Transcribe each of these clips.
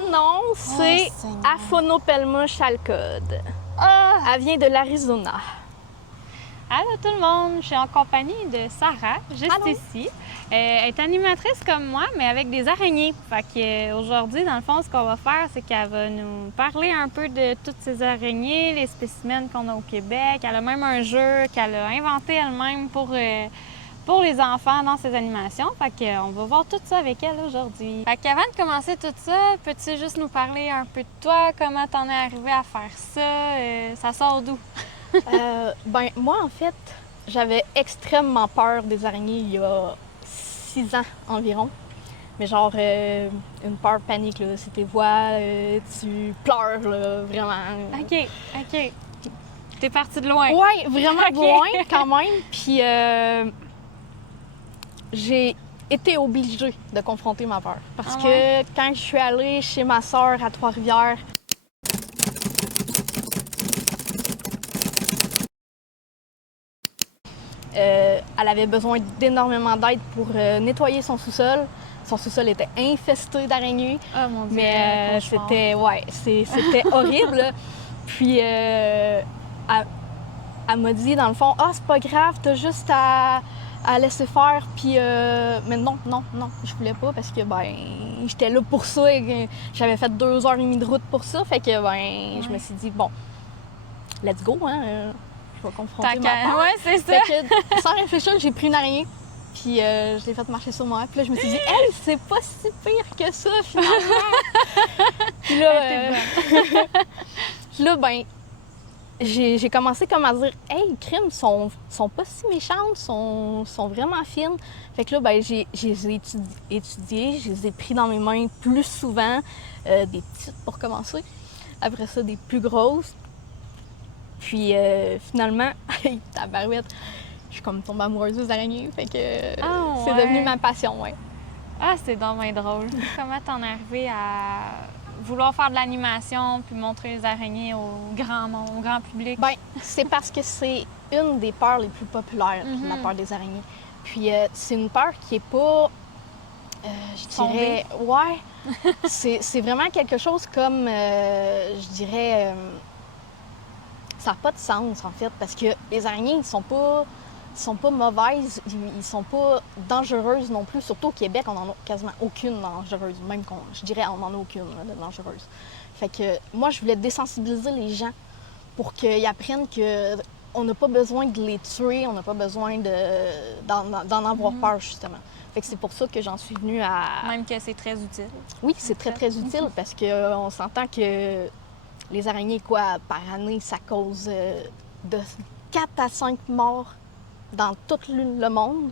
vrai nom, c'est Aphonopelma chalcode. Elle vient de l'Arizona. Allô tout le monde, je suis en compagnie de Sarah, juste Allô. ici. Elle est animatrice comme moi, mais avec des araignées. Fait que aujourd'hui, dans le fond, ce qu'on va faire, c'est qu'elle va nous parler un peu de toutes ces araignées, les spécimens qu'on a au Québec. Elle a même un jeu qu'elle a inventé elle-même pour les enfants dans ses animations. Fait qu'on va voir tout ça avec elle aujourd'hui. Fait qu'avant de commencer tout ça, peux-tu juste nous parler un peu de toi, comment t'en es arrivée à faire ça? Ça sort d'où? Moi, en fait, j'avais extrêmement peur des araignées il y a 6 ans environ. Mais genre, une peur panique, là. Si tu vois, tu pleures, là, vraiment. OK. T'es partie de loin. Ouais, vraiment de loin, quand même. Puis, j'ai été obligée de confronter ma peur. Parce que quand je suis allée chez ma sœur à Trois-Rivières, elle avait besoin d'énormément d'aide pour nettoyer son sous-sol. Son sous-sol était infesté d'araignées. Oh mon Dieu, mais c'était horrible. Puis elle m'a dit dans le fond, c'est pas grave, t'as juste à laisser faire. Puis mais non, je voulais pas parce que j'étais là pour ça et j'avais fait 2h30 de route pour ça. Fait que je me suis dit bon, let's go, hein. Je vais confronter ma peur. Ouais, c'est ça. Fait que, sans réfléchir, j'ai pris une araignée, puis je l'ai fait marcher sur moi. Puis là, je me suis dit, hey, c'est pas si pire que ça, finalement. Puis là, j'ai commencé comme à dire, hey, crime, sont pas si méchantes, sont vraiment fines. Fait que là, je les ai étudiées, je les ai pris dans mes mains plus souvent, des petites pour commencer. Après ça, des plus grosses. Puis finalement, tabarouette, je suis comme tombée amoureuse des araignées, fait que c'est devenu ma passion, ouais. Ah, c'est donc bien drôle. Comment t'en es arrivée à vouloir faire de l'animation puis montrer les araignées au grand monde, au grand public? C'est parce que c'est une des peurs les plus populaires, la peur des araignées. Puis c'est une peur qui est pas, je dirais, c'est vraiment quelque chose comme, je dirais... ça n'a pas de sens, en fait, parce que les araignées, ils sont pas mauvaises, ils sont pas dangereuses non plus. Surtout au Québec, on n'en a quasiment aucune dangereuse, même je dirais on n'en a aucune de dangereuse. Fait que moi, je voulais désensibiliser les gens pour qu'ils apprennent qu'on n'a pas besoin de les tuer, on n'a pas besoin d'en avoir peur, justement. Fait que c'est pour ça que j'en suis venue à... Même que c'est très utile. Oui, c'est très utile parce qu'on s'entend que les araignées, par année, ça cause de 4 à 5 morts dans tout le monde.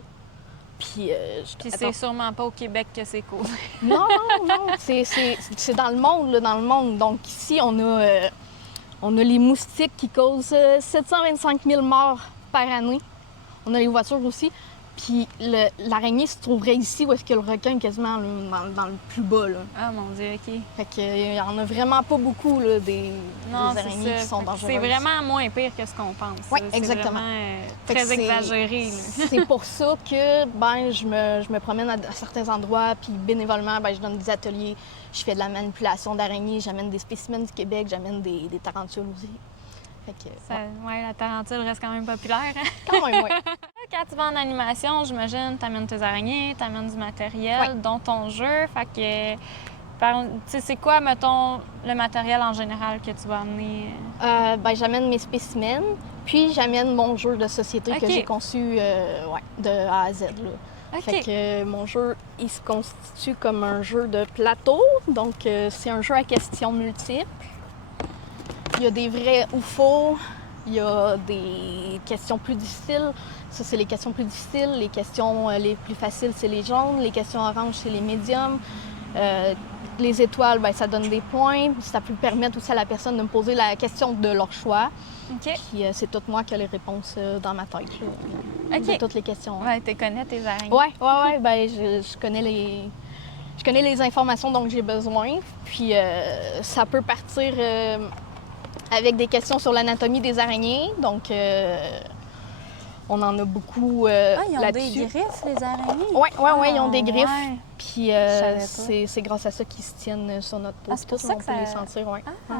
Puis c'est sûrement pas au Québec que c'est causé. Non, c'est dans le monde, là, dans le monde. Donc ici, on a les moustiques qui causent 725 000 morts par année. On a les voitures aussi. Puis l'araignée se trouverait ici où est-ce que le requin est quasiment dans le plus bas. Là. Ah mon Dieu, OK. Fait qu'il y en a vraiment pas beaucoup là, des araignées qui sont dangereuses. C'est vraiment moins pire que ce qu'on pense. Oui, exactement. C'est vraiment très exagéré. C'est pour ça que je me promène à certains endroits, puis bénévolement, je donne des ateliers. Je fais de la manipulation d'araignées, j'amène des spécimens du Québec, j'amène des tarentules aussi. La tarentule reste quand même populaire. Hein? Quand même, oui. Quand tu vas en animation, j'imagine, tu amènes tes araignées, tu amènes du matériel, dont ton jeu. Fait que, c'est quoi, mettons, le matériel en général que tu vas amener? J'amène mes spécimens, puis j'amène mon jeu de société que j'ai conçu de A à Z. Là. Fait que mon jeu, il se constitue comme un jeu de plateau. Donc, c'est un jeu à questions multiples. Il y a des vrais ou faux, il y a des questions plus difficiles. Ça, c'est les questions plus difficiles. Les questions les plus faciles, c'est les jaunes. Les questions oranges, c'est les médiums. Les étoiles, ça donne des points. Ça peut permettre aussi à la personne de me poser la question de leur choix. Puis c'est tout moi qui ai les réponses dans ma tête. De toutes les questions. Ouais, tu connais tes araignées. Oui. Je connais les informations dont j'ai besoin. Puis ça peut partir... avec des questions sur l'anatomie des araignées. Donc, On en a beaucoup Ils ont là-dessus. des griffes, les araignées? Oui, ils ont des griffes. Ouais. Puis savais pas. c'est grâce à ça qu'ils se tiennent sur notre peau. Ah, c'est pour Tout, ça on que peut ça- les sentir, oui. Ah.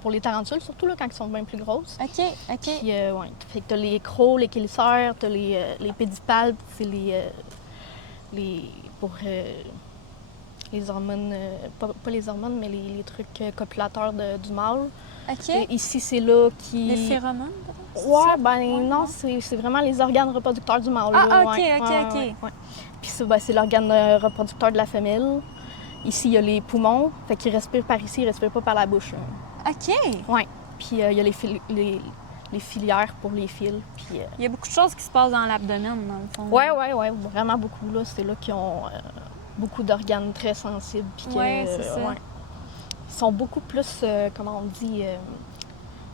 Pour les tarentules, surtout là, quand ils sont bien plus grosses. OK. Puis, ouais. Fait que t'as les crocs, les chélisseurs, t'as les pédipalpes, c'est pour les hormones, pas les hormones, mais les trucs copulateurs du mâle. OK. Et ici, c'est là qui... Les phéromones, peut-être? Ouais, Ouais, non, c'est vraiment les organes reproducteurs du mâle. Ah, là, OK, ouais, OK, ouais, OK. ouais. Puis ça, c'est l'organe reproducteur de la femelle. Ici, il y a les poumons, fait qu'ils respirent par ici, ils respirent pas par la bouche. OK. Ouais. Puis il y a les filières pour les fils. Puis, Il y a beaucoup de choses qui se passent dans l'abdomen, dans le fond. ouais, vraiment beaucoup. Là. C'est là qu'ils ont beaucoup d'organes très sensibles. Puis Ouais, c'est ça. Ils sont beaucoup plus, comment on dit,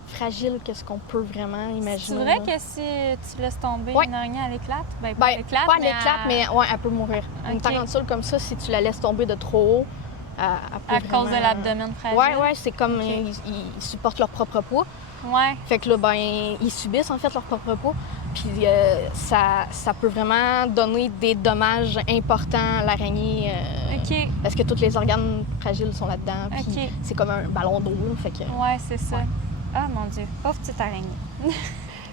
fragiles que ce qu'on peut vraiment imaginer. C'est vrai là. que si tu laisses tomber Ouais. une araignée, elle éclate? Ben, Ben, elle éclate, pas elle éclate, mais ouais, elle peut mourir. Une OK. tarentule comme ça, si tu la laisses tomber de trop haut, elle peut à cause de vraiment- l'abdomen fragile? Ouais, c'est comme OK. ils supportent leur propre poids. Ouais. Fait que là, ben, ils subissent en fait leur propre poids. Puis ça peut vraiment donner des dommages importants à l'araignée. OK. Parce que tous les organes fragiles sont là-dedans. Puis OK. c'est comme un ballon d'eau. Là, fait que... Ouais, c'est ça. Ouais. Ah, mon Dieu. Pauvre petite araignée.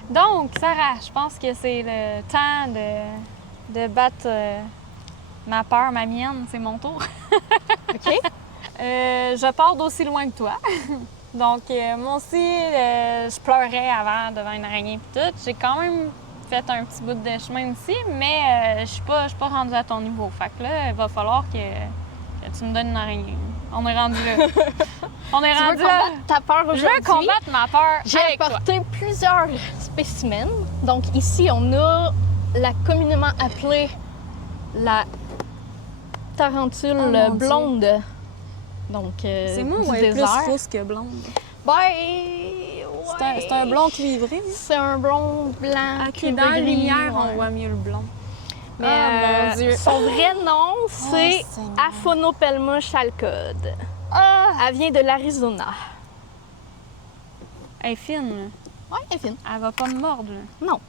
Donc, Sarah, je pense que c'est le temps de battre ma peur, ma mienne. C'est mon tour. OK? Je pars d'aussi loin que toi. Donc, moi aussi, je pleurais avant devant une araignée et tout. J'ai quand même fait un petit bout de chemin aussi, mais je suis pas rendue à ton niveau. Fait que là, il va falloir que tu me donnes une araignée. On est rendu là. On est Tu veux rendu là. combattre ta peur Je aujourd'hui? veux combattre ma peur J'ai avec toi. apporté plusieurs spécimens. Donc ici, on a la communément appelée la tarentule Oh, mon blonde. Donc, C'est moi du ou elle est plus désert. rousse que blonde? Ben, ouais. C'est un blond cuivré. C'est un blond blanc. OK, cuivré dans la gris, lumière, ouais. on voit mieux le blond. Mais Mon Dieu. Son vrai nom, c'est Seigneur. Aphonopelma chalcode. Ah! Elle vient de l'Arizona. Elle est fine, là. Ouais, elle est fine. Elle va pas me mordre, là. Non.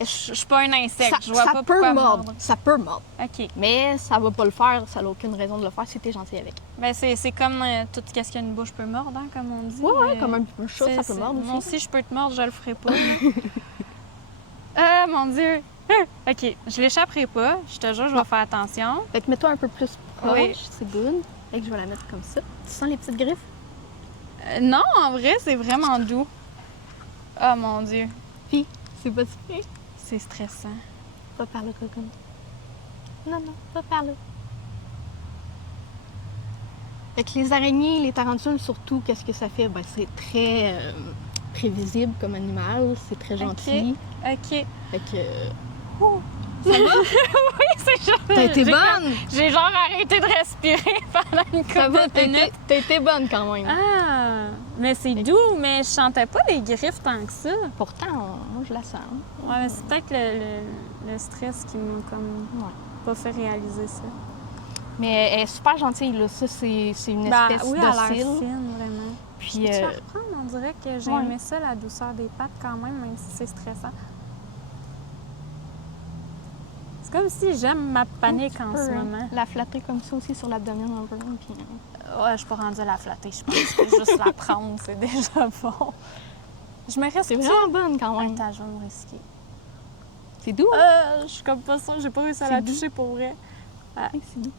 Je suis pas un insecte. Je vois ça pas peut pourquoi mordre. Ça peut mordre. OK. Mais ça va pas le faire. Ça n'a aucune raison de le faire si t'es gentil avec. Ben, c'est comme tout ce qui a une bouche peut mordre, hein, comme on dit. Ouais, comme un chat, ça peut c'est- mordre Moi aussi. aussi, je peux te mordre, je le ferai pas. Ah, mon Dieu! Ah, OK, je l'échapperai pas. Je te jure, je vais faire attention. Fait que mets-toi un peu plus proche. Oui. C'est good. Fait que je vais la mettre comme ça. Tu sens les petites griffes? Non, en vrai, c'est vraiment doux. Oh, mon Dieu. Puis, c'est pas super. C'est stressant. Pas par là, cocon. Non, pas par là. Fait que les araignées, les tarentules surtout, qu'est-ce que ça fait? Ben, c'est très prévisible comme animal. C'est très gentil. OK. Fait que... Oui, c'est genre... T'as été j'ai bonne! J'ai genre arrêté de respirer pendant une Ça va, couple de minutes. t'as été bonne quand même. Ah! Mais c'est doux, mais je sentais pas les griffes tant que ça. Pourtant, moi, je la sens. Ouais, mais c'est peut-être le stress qui m'a comme Ouais. pas fait réaliser ça. Mais elle est super gentille, là. Ça, c'est une espèce oui, elle a l'air docile. fine, vraiment. Puis, Tu vas reprendre, on dirait que j'ai ouais. aimé ça, la douceur des pattes quand même si c'est stressant. C'est comme si j'aime ma panique en ce moment. La flatter comme ça aussi sur l'abdomen un peu. Puis, Ouais, je suis pas rendue à la flatter, je pense que juste la prendre, c'est déjà bon. Je me reste c'est vraiment bonne quand même. Attends, je vais me risquer. C'est doux. Je suis comme pas sûre, j'ai pas réussi à C'est la doux. toucher pour vrai. Oui, c'est doux.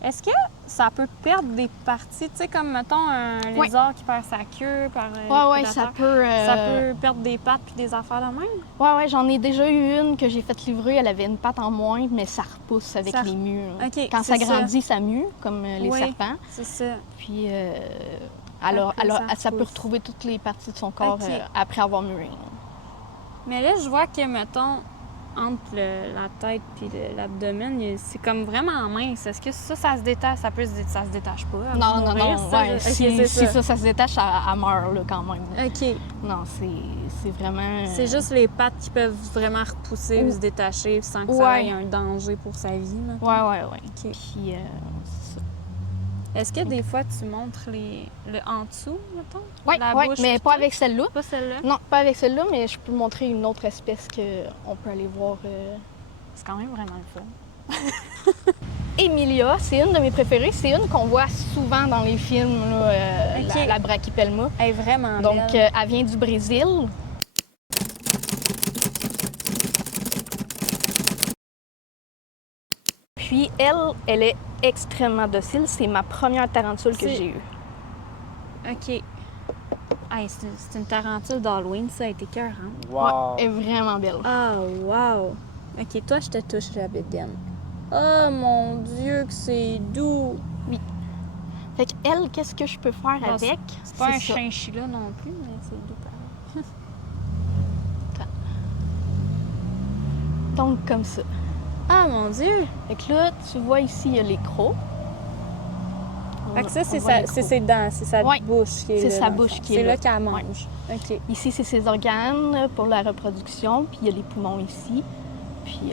Est-ce que ça peut perdre des parties, tu sais, comme mettons un Ouais. lézard qui perd sa queue par Ouais, ça prédateur? peut. Ça peut perdre des pattes puis des affaires de même? Ouais, j'en ai déjà eu une que j'ai faite livrer. Elle avait une patte en moins, mais ça repousse avec Ça- les murs. OK, Quand ça c'est grandit, ça mue, comme les Oui. serpents. C'est ça. Puis, Après, ça ça peut repousse. retrouver toutes les parties de son corps OK. après avoir mûri. Mais là, je vois que, mettons, entre la tête et l'abdomen, c'est comme vraiment mince. Est-ce que ça se détache? Ça se détache pas? Elle va Non, mourir, ça? ouais, OK, si c'est ça se détache, elle meurt là, quand même. OK. Non, c'est vraiment... C'est juste les pattes qui peuvent vraiment repousser ou se détacher sans que ça Ouais. ait un danger pour sa vie. Mettons. Ouais. OK. Puis, c'est ça. Est-ce que des fois, tu montres le en dessous, mettons? Oui, La ouais, bouche mais puis pas tout? avec celle-là. Pas celle-là? Non, pas avec celle-là, mais je peux montrer une autre espèce qu'on peut aller voir. C'est quand même vraiment le fun. Emilia, c'est une de mes préférées. C'est une qu'on voit souvent dans les films, là, Ok. la Brachypelma. Elle est vraiment Donc, belle. elle vient du Brésil. Puis, elle est extrêmement docile. C'est ma première tarentule que C'est- j'ai eue. OK. Hey, c'est une tarentule d'Halloween, ça a été cœur, hein? Wow! Ouais, elle est vraiment belle. Ah, wow! OK, toi, je te touche la bédaine. Oh, mon Dieu, que c'est doux! Fait qu'elle, qu'est-ce que je peux faire Bon, avec? C'est pas un ça. chinchilla non plus, mais c'est doux pareil. Donc, comme ça. Ah, mon Dieu! Fait que là, tu vois ici, il y a les crocs. Fait que ça, c'est On voit les c'est crocs. ses dents, c'est sa Ouais. bouche qui est C'est là, sa dans le bouche fond. qui est C'est là. là qu'elle Ouais. mange. OK. Ici, c'est ses organes pour la reproduction, puis il y a les poumons ici. Puis,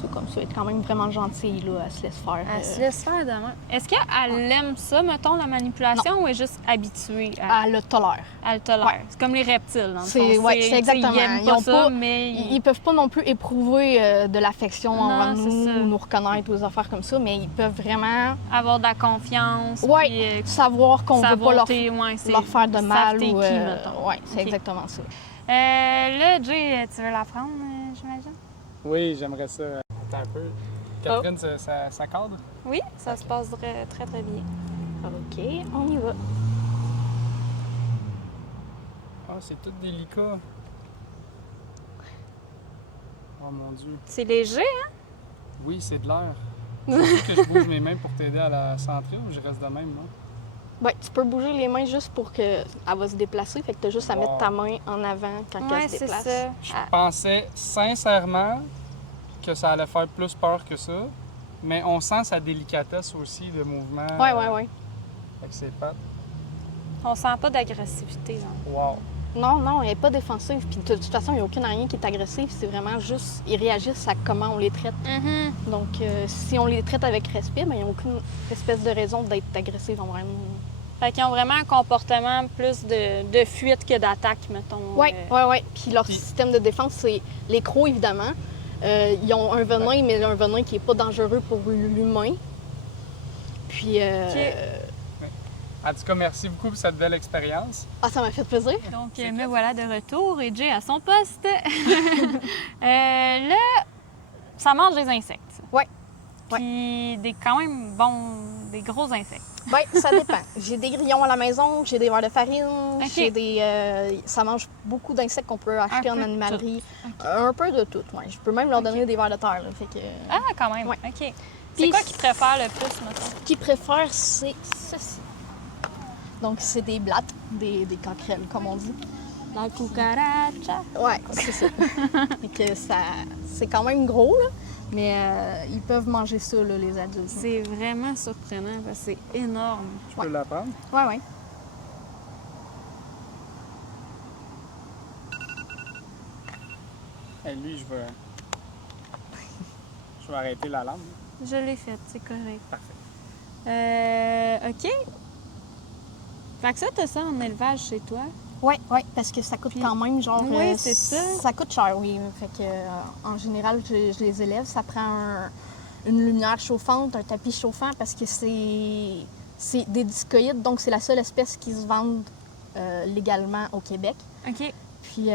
c'est comme ça. Elle est quand même vraiment gentille, là. Elle se laisse faire. Elle se laisse faire demain. Est-ce qu'elle aime ça, mettons, la manipulation, ou est juste habituée à... Elle le tolère. Elle tolère. Ouais. C'est comme les reptiles, dans le C'est- fond. ouais, c'est exactement. Ils aiment Ils pas ont ça, pas- mais... Ils peuvent pas non plus éprouver de l'affection Non, envers c'est nous, ça. nous reconnaître ou des affaires comme ça, mais ils peuvent vraiment Avoir de la confiance. Ouais, puis, savoir qu'on veut savoir pas leur c'est- leur faire de ils savent mal. t'es Ou, qui, mettons. ouais, c'est Ok. exactement ça. Là, Jay, tu veux la prendre, j'imagine? Oui, j'aimerais ça. Attends un peu. Catherine, ça cadre? Oui, ça se passe très, très, très bien. OK, on y va. Ah, c'est tout délicat. Oh mon Dieu. C'est léger, hein? Oui, c'est de l'air. Tu veux que je bouge mes mains pour t'aider à la centrer ou je reste de même, moi? Ouais, tu peux bouger les mains juste pour qu'elle va se déplacer. Fait que tu as juste à Wow. mettre ta main en avant quand Ouais, elle se c'est déplace. ça. Je Ah, pensais sincèrement que ça allait faire plus peur que ça, mais on sent sa délicatesse aussi de mouvement. Ouais, ouais, ouais. Avec ses pattes. on sent pas d'agressivité, genre. Wow. Non, non, elle n'est pas défensive. Puis de toute façon, il n'y a aucune araignée qui est agressive. C'est vraiment juste, ils réagissent à comment on les traite. Donc, si on les traite avec respect, ben, il n'y a aucune espèce de raison d'être agressive envers nous. Fait qu'ils ont vraiment un comportement plus de fuite que d'attaque, mettons. Oui, oui, oui. Puis leur système de défense, c'est les crocs, évidemment. Ils ont un venin, mais un venin qui n'est pas dangereux pour l'humain. Puis, En tout cas, merci beaucoup pour cette belle expérience. ah, ça m'a fait plaisir. Donc, me voilà de retour et Jay à son poste. Là, ça mange des insectes. Ouais. Puis quand même, des gros insectes. Oui, ça dépend. J'ai des grillons à la maison, j'ai des verres de farine, Ok. j'ai des... ça mange beaucoup d'insectes qu'on peut acheter Un en peu de animalerie. tout. Ok. Un peu de tout, oui. Je peux même leur Ok. donner des vers de terre. Là, fait que... Ah, quand même. Ouais. OK. C'est Puis- quoi qu'ils préfèrent le plus, mettons? Ce qu'ils préfèrent, c'est ceci. Donc, c'est des blattes, des coquerelles, comme on dit. La cucaracha. Ouais, c'est ça. Fait que c'est quand même gros, là, mais ils peuvent manger ça, là, les adultes. C'est vraiment surprenant parce que c'est énorme. Je peux la prendre? Ouais, ouais. Et lui, je vais arrêter la lampe. Je l'ai faite, c'est correct. Parfait. OK. Fait que ça, t'as ça en élevage chez toi? Oui, oui, parce que ça coûte quand même, genre... Oui, c'est ça. Ça coûte cher, oui. Fait que, en général, je les élève. Ça prend une lumière chauffante, un tapis chauffant, parce que c'est des discoïdes, donc c'est la seule espèce qui se vend légalement au Québec. OK. Puis,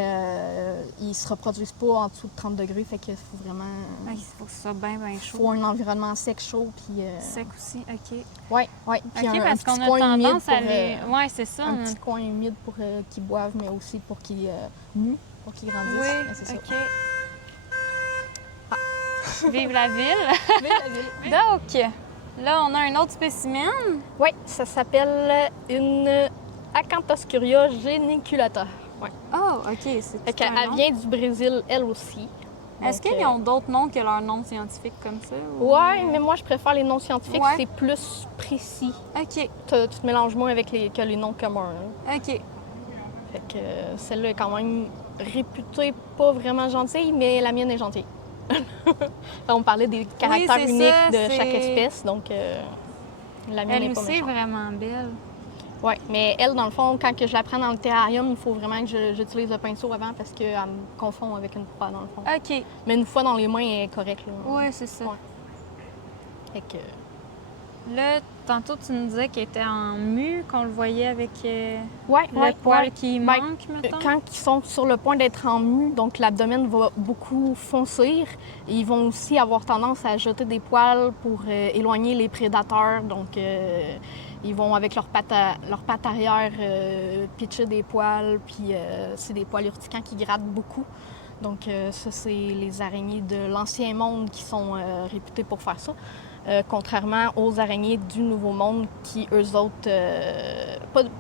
ils se reproduisent pas en dessous de 30 degrés, fait qu'il faut vraiment... Il faut que ce soit bien, bien Il chaud. faut un environnement sec, chaud, puis... Sec aussi, OK. Oui, oui. Puis OK, un parce petit qu'on a coin humide tendance à pour, les... Ouais, c'est ça. un petit coin humide pour qu'ils boivent, mais aussi pour qu'ils nuent, pour qu'ils grandissent. Oui, Mais c'est ça. OK. Vive la ville! Vive la ville. Donc, là, on a un autre spécimen. Oui, ça s'appelle une Acanthoscuria geniculata. Ouais. Oh, OK, c'est Fait tout un qu'elle nom. vient du Brésil, elle aussi. Est-ce Donc, qu'ils ont d'autres noms que leur nom scientifique comme ça? Ouais, mais moi, je préfère les noms scientifiques. Ouais. C'est plus précis. OK, Tu te mélanges moins avec que les noms communs. Là. OK. Fait que celle-là est quand même réputée pas vraiment gentille, mais la mienne est gentille. On parlait des caractères c'est uniques ça, de c'est- chaque espèce, donc... La mienne Elle n'est pas aussi est méchante. vraiment belle. Oui, mais elle, dans le fond, quand que je la prends dans le terrarium, il faut vraiment que j'utilise le pinceau avant parce qu'elle me confond avec une proie, dans le fond. OK. Mais une fois dans les mains, elle est correcte. Là. Oui, c'est ça. Ouais. Fait que... Là, tantôt, tu nous disais qu'elle était en mue, qu'on le voyait avec Ouais, le ouais, poil ouais. qui Ben, manque, mettons. Quand ils sont sur le point d'être en mue, donc l'abdomen va beaucoup foncir. Ils vont aussi avoir tendance à jeter des poils pour éloigner les prédateurs. Donc, ils vont avec leurs pattes arrière pitcher des poils. Puis, c'est des poils urticants qui grattent beaucoup. Donc, ça, c'est les araignées de l'Ancien Monde qui sont réputées pour faire ça. Contrairement aux araignées du Nouveau Monde qui, eux autres,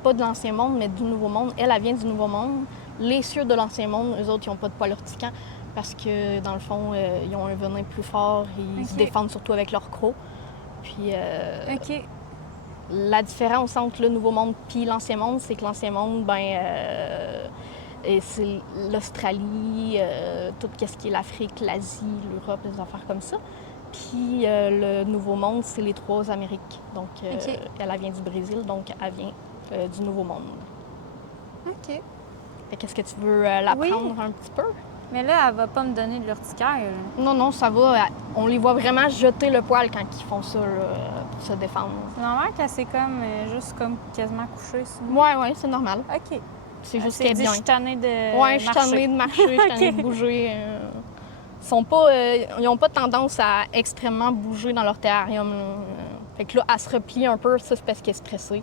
pas de l'Ancien Monde, mais du Nouveau Monde. Elle vient du Nouveau Monde. Les cieux de l'Ancien Monde, eux autres, ils n'ont pas de poils urticants parce que, dans le fond, ils ont un venin plus fort et ils se défendent surtout avec leurs crocs. Puis, OK. la différence entre le Nouveau Monde et l'Ancien Monde, c'est que l'Ancien Monde, et c'est l'Australie, tout ce qui est l'Afrique, l'Asie, l'Europe, des affaires comme ça. Puis le Nouveau Monde, c'est les 3 Amériques. Donc, OK. elle vient du Brésil, donc elle vient du Nouveau Monde. OK. Fait qu'est-ce que tu veux l'apprendre Oui. un petit peu? Mais là, elle va pas me donner de l'urticaire. là. Non, non, ça va. On les voit vraiment jeter le poil quand ils font ça, là, pour se défendre. C'est normal qu'elle s'est comme, juste comme quasiment couchée. sinon. Ouais, c'est normal. OK. C'est juste Elle qu'elle s'est est dit, bien. je suis tannée de Ouais, je suis marcher. tannée de marcher, je suis tannée de bouger. Ils n'ont pas tendance à extrêmement bouger dans leur terrarium. Là. Fait que là, elle se replie un peu, ça c'est parce qu'elle est stressée.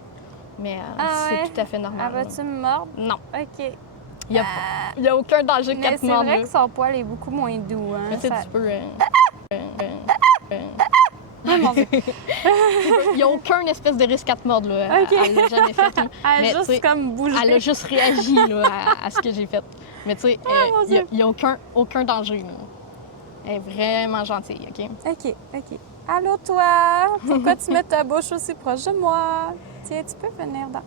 Mais c'est ouais? tout à fait normal. Elle va-tu me mordre? Non, OK. il n'y a aucun danger Mais qu'elle te c'est morde. vrai là. que son poil est beaucoup moins doux. Hein? Mais tu sais, Ça- tu peux... Ah, mon Dieu. Il n'y a aucun espèce de risque à te mordre. Là. OK. Elle l'a jamais fait. là. Elle Mais, a tu juste sais, comme bougé. Elle a juste réagi là, à ce que j'ai fait. Mais tu sais, mon Dieu. il n'y a aucun danger. Là. Elle est vraiment gentille, OK? OK. Allô, toi? Pourquoi tu mets ta bouche aussi proche de moi? Tiens, tu peux venir dans...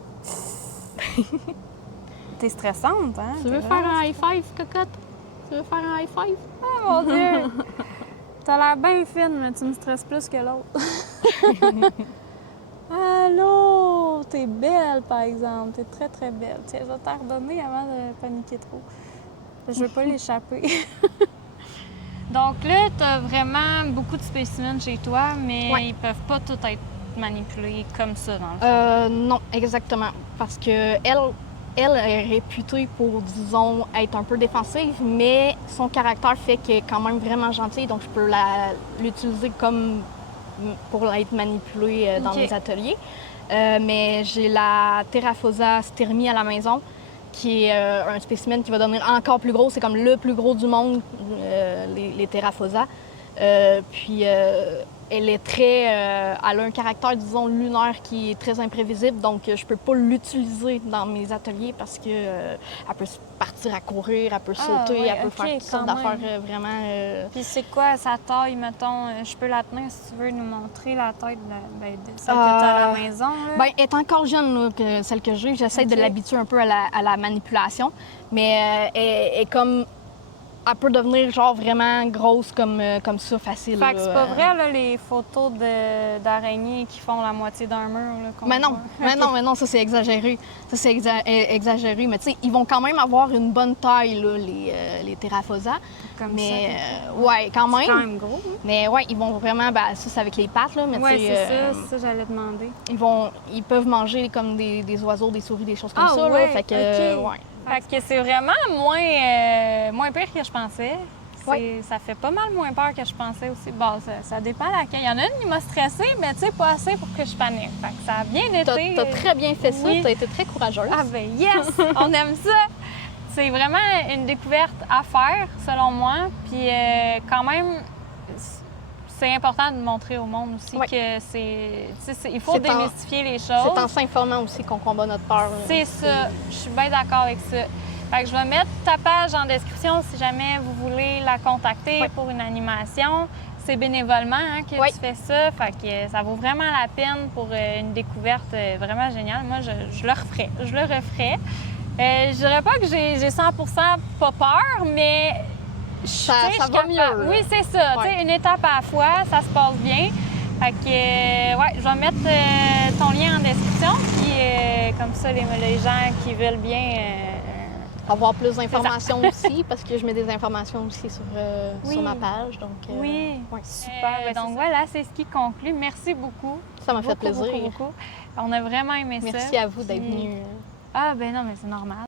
T'es stressante, hein? Tu veux T'es faire vraiment- un high five, cocotte? Tu veux faire un high five? Oh mon Dieu! T'as l'air bien fine, mais tu me stresses plus que l'autre. Allô! T'es belle, par exemple. T'es très, très belle. Tiens, je vais t'en redonner avant de paniquer trop. Je veux pas l'échapper. Donc là, t'as vraiment beaucoup de spécimens chez toi, mais Ouais. ils peuvent pas tous être manipulés comme ça, dans le fond. Non, exactement. Parce que elle est réputée pour, disons, être un peu défensive, mais son caractère fait qu'elle est quand même vraiment gentille, donc je peux l'utiliser comme pour être manipulée dans OK. mes ateliers. Mais j'ai la Theraphosa stermi à la maison, qui est un spécimen qui va devenir encore plus gros. C'est comme le plus gros du monde, les Theraphosa. Puis elle est elle a un caractère, disons, lunaire qui est très imprévisible, donc je peux pas l'utiliser dans mes ateliers parce que elle peut partir à courir, elle peut sauter, ouais, elle peut OK, faire toutes sortes quand d'affaires même. vraiment... Puis c'est quoi sa taille, mettons? Je peux la tenir si tu veux nous montrer la taille de celle que t'as à la maison, là? Ben, elle est encore jeune, là, que celle que j'ai. J'essaie OK. de l'habituer un peu à la manipulation, mais elle est comme... Elle peut devenir genre vraiment grosse comme ça, facile. Fait que là. c'est pas vrai, là, les photos d'araignées qui font la moitié d'un mur, là, qu'on Mais non, voit. mais non, ça c'est exagéré. Ça c'est exagéré. Mais tu sais, ils vont quand même avoir une bonne taille, là, les Theraphosa. Comme Mais ça. ouais, quand C'est quand même. même gros, hein? Mais ouais, ils vont vraiment, ça c'est avec les pattes, là. Mais Ouais, tu sais, c'est ça, j'allais demander. ils peuvent manger comme des oiseaux, des souris, des choses comme Ah, ça. ouais, Là. Fait que, OK. ouais. Fait que c'est vraiment moins pire que je pensais. Ça fait pas mal moins peur que je pensais aussi. Bon, ça dépend laquelle. Il y en a une qui m'a stressée, mais tu sais, pas assez pour que je panique. Fait que ça a bien été. T'as très bien fait ça, Oui. t'as été très courageuse. Ah ben yes! On aime ça! C'est vraiment une découverte à faire, selon moi. Puis quand même, c'est important de montrer au monde aussi Ouais. que il faut C'est en- démystifier les choses. C'est en s'informant aussi qu'on combat notre peur. là. C'est ça. Je suis bien d'accord avec ça. Fait que je vais mettre ta page en description si jamais vous voulez la contacter Ouais. pour une animation. C'est bénévolement que Ouais. tu fais ça. Fait que ça vaut vraiment la peine pour une découverte vraiment géniale. Moi, je le referais. Je le referais. Je dirais pas que j'ai 100% pas peur, mais Ça tu sais, je suis va capable- mieux, là. Oui, c'est ça. Ouais. Tu sais, une étape à la fois, ça se passe bien. Fait que, ouais, je vais mettre ton lien en description, puis comme ça, les gens qui veulent bien... Avoir plus d'informations aussi, parce que je mets des informations aussi sur ma page. Donc, oui, ouais. super. Donc voilà, c'est ce qui conclut. Merci beaucoup. Ça m'a fait plaisir. Beaucoup. On a vraiment aimé ça. Merci à vous d'être venu. Ah, ben non, mais c'est normal.